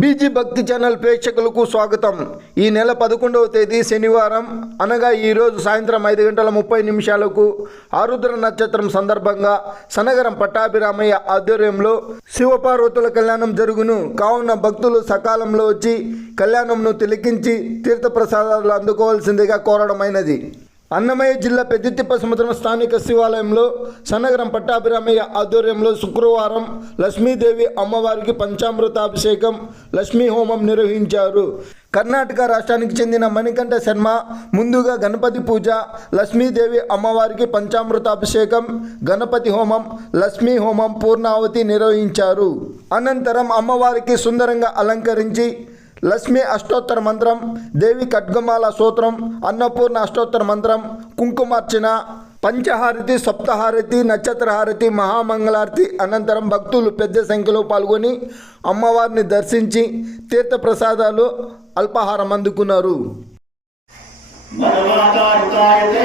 BG భక్తి channel ప్రేక్షకులకు స్వాగతం. ఈ నెల పదకొండవ తేదీ శనివారం. అనగా ఈరోజు సాయంత్రం ఐదు గంటల ముప్పై నిమిషాలకు ఆరుద్ర నక్షత్రం సందర్భంగా సనగరం పట్టాభిరామయ్య ఆధ్వర్యంలో శివపార్వతుల కళ్యాణం జరుగును. కావున భక్తులు సకాలంలో వచ్చి కళ్యాణంను తిలకించి తీర్థప్రసాదాలు అందుకోవాల్సిందిగా కోరడమైనది. అన్నమయ్య జిల్లా పెద్దతిప్ప సముద్రం స్థానిక శివాలయంలో సన్నగరం పట్టాభిరామయ్య ఆధ్వర్యంలో శుక్రవారం లక్ష్మీదేవి అమ్మవారికి పంచామృతాభిషేకం లక్ష్మీ హోమం నిర్వహించారు. కర్ణాటక రాష్ట్రానికి చెందిన మణికంఠ శర్మ ముందుగా గణపతి పూజ లక్ష్మీదేవి అమ్మవారికి పంచామృతాభిషేకం గణపతి హోమం లక్ష్మీ హోమం పూర్ణావతి నిర్వహించారు. అనంతరం అమ్మవారికి సుందరంగా అలంకరించి లక్ష్మీ అష్టోత్తర మంత్రం దేవి ఖడ్గమాల సూత్రం అన్నపూర్ణ అష్టోత్తర మంత్రం కుంకుమార్చన పంచహారతి సప్తహారతి నక్షత్రహారతి మహామంగళారతి అనంతరం భక్తులు పెద్ద సంఖ్యలో పాల్గొని అమ్మవారిని దర్శించి తీర్థప్రసాదాలు అల్పాహారం అందుకున్నారు. మధుమాతారుతాయతే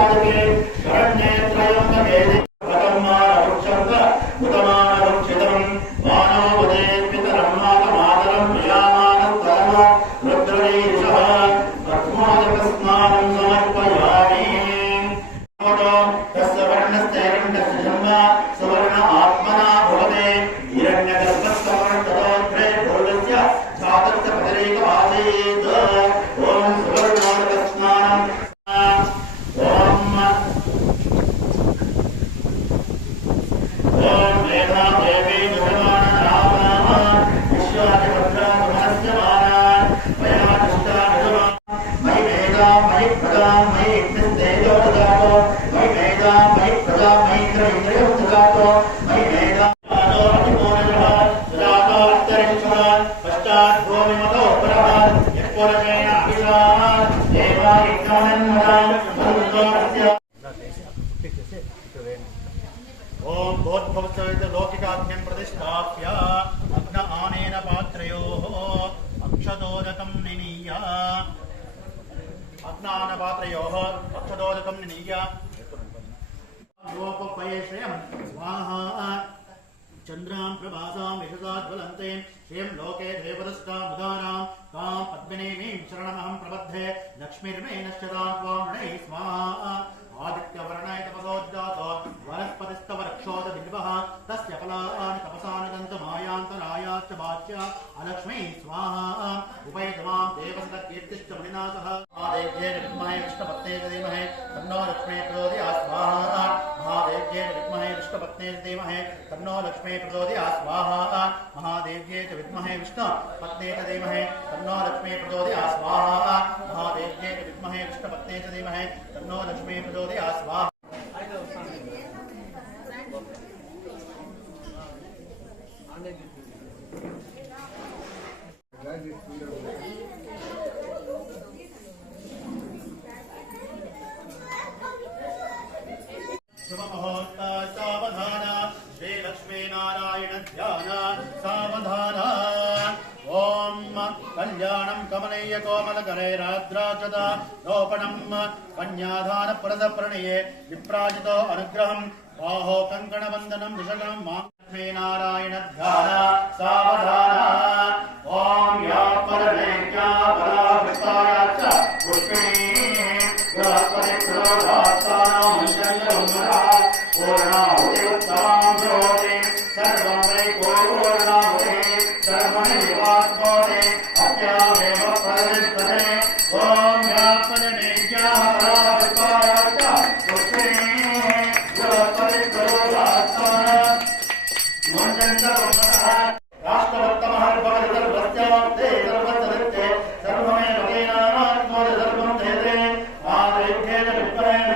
Father, Purvayaksa Devayaksa Nandam देवदस्तामुदानाम् त्वाम् पद्मिनीमीं शरणमहं प्रबद्धे लक्ष्मीर्मे नश्यताम् त्वां ऋणैः स्वाहा। आदित्यवर्णाय तपसोज्जातो वनस्पतिस्तव रक्षोदभिर्वः तस्य फलानि तपसानुदन्तमायान्तरायाश्च वाच्या अलक्ष्मी स्वाहा। उपैतमां देवसदकीर्तिश्च मुनिना सह महादेव्येन विद्महे विष्णुपत्ने धीमहि, तन्नो लक्ष्मी महादेव्येन विद्महे विष्णुपत्ने धीमहि, तन्नो लक्ष्मी प्रचोदयात् स्वाहा महादेव्ये च विद्महे विष्णु पत्ने तन्नो लक्ष्मी प्रचोदयात् स्वाहा महादेव्ये च विद्महे विष्णुपत्ने धीमहि, तन्नो लक्ष्मी प्रचोदयात् स्वाहा ध्यान सावधान ॐ कल्याणं कमनीय कोमलकरैराद्राजत रोपणं कन्याधानप्रदप्रणये विप्राजितो अनुग्रहं बाहो कङ्कणवन्दनं विषगं मां लक्ष्मीनारायण ध्यान सावधान ॐ या परमेज्ञा परा विस्ताया च पुष्पिणी बृहस्पति Pedro, para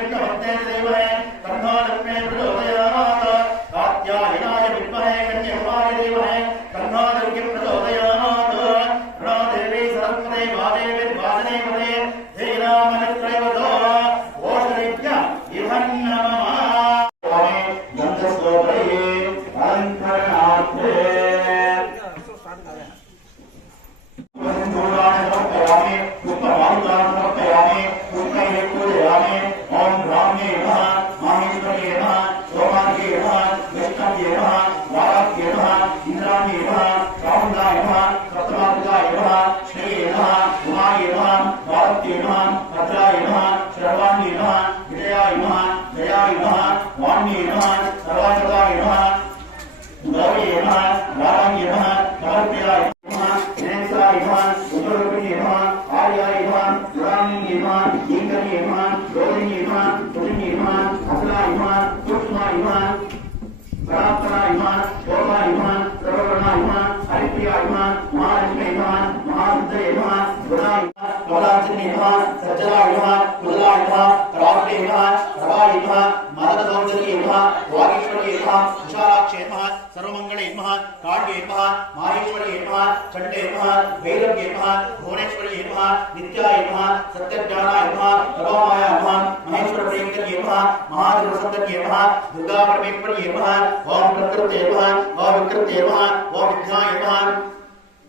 नमः चण्डे नमः भैरव्ये नमः, भुवनेश्वर्ये नमः, नित्याय नमः, सत्यज्ञानाय नमः प्रभामाय नमः महेश्वरप्रियङ्कर्ये नमः महादेवसन्दर्ये नमः, दुर्गापरमेश्वर्ये नमः ओम प्रकृते नमः ओम विकृते नमः ओम विद्याय नमः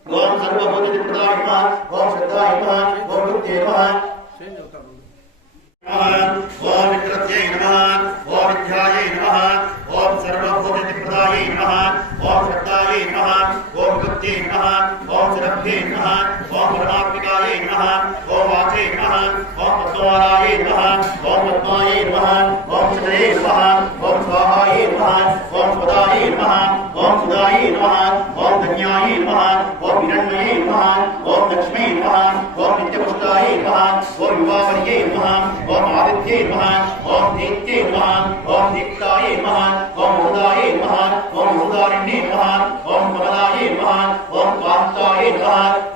ओम सर्वभूतदिप्रदाय नमः ओम श्रद्धाय नमः ओम कृते नमः। ओम विकृत्यै नमः ओम विद्यायै नमः ओम सर्वभूतदिप्रदायै नमः ओम श्रद्धायै नमः। बुद्धि नमः ओम सुरभ्ये नमः ओम परमात्मिकाय नमः ओम वाचे नमः ओम तत्वाराय नमः ओम रत्नाय नमः ओम सुधरे नमः ओम स्वाहाय नमः ओम पदाय नमः ओम सुदाय नमः ओम धन्याय नमः ओम हिरण्मये नमः ओम लक्ष्मी नमः ओम नित्यपुष्टाय नमः ओम युवावर्ये नमः ओम आदित्ये नमः ओम दीप्ते नमः ओम दीप्ताय नमः God.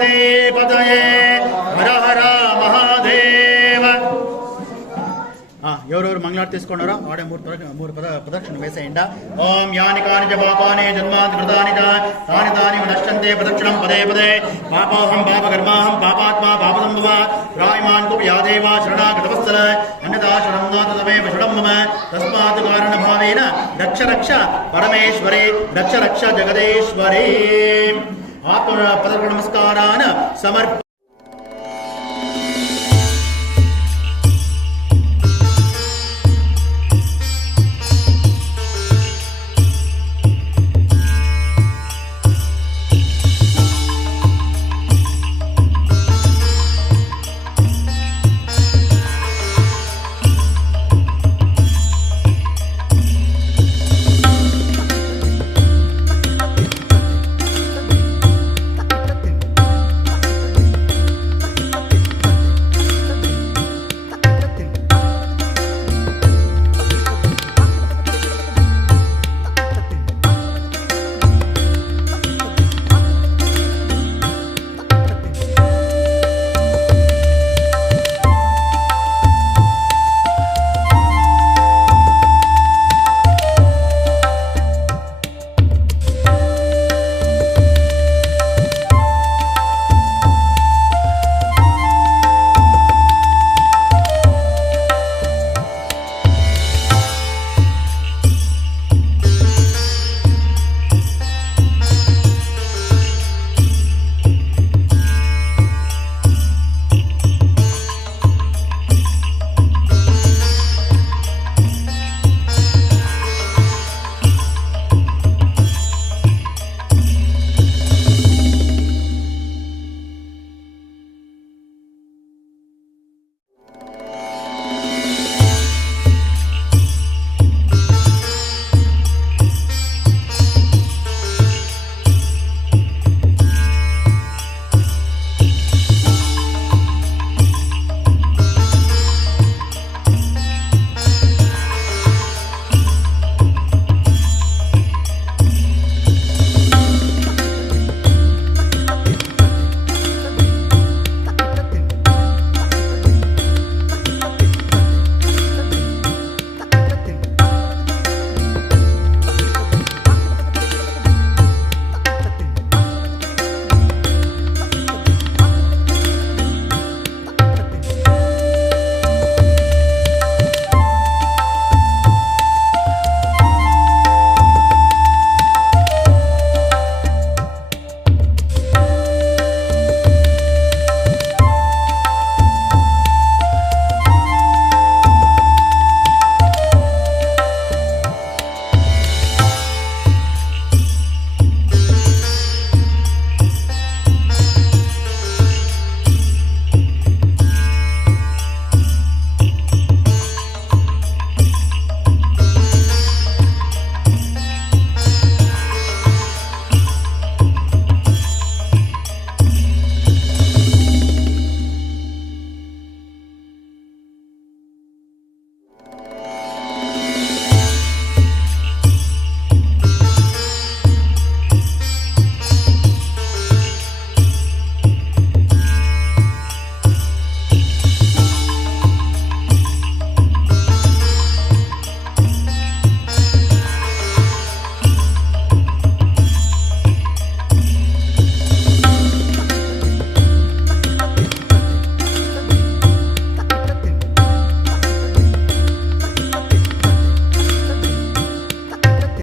పార్వతే పదయే హర హర మహాదేవ ఎవరెవరు మంగళారు తీసుకున్నారో వాడే మూడు మూడు పద ప్రదక్షిణ వేసేయండి. ఓం యాని కాని చ పాపాని జన్మాది కృతాని తాని తాని నష్టంతే ప్రదక్షిణం పదే పదే. పాపోహం పాప కర్మాహం పాపాత్మా పాపసంభవ రాయమాన్కు యాదేవ శరణాగతవత్సల అన్యదా శరణం నాథ తమేవ శరణం మమ. తస్మాత్ కారణ భావేన రక్ష రక్ష పరమేశ్వరే రక్ష రక్ష జగదేశ్వరే. आत्मपदप्रणमस्कारान् समर्प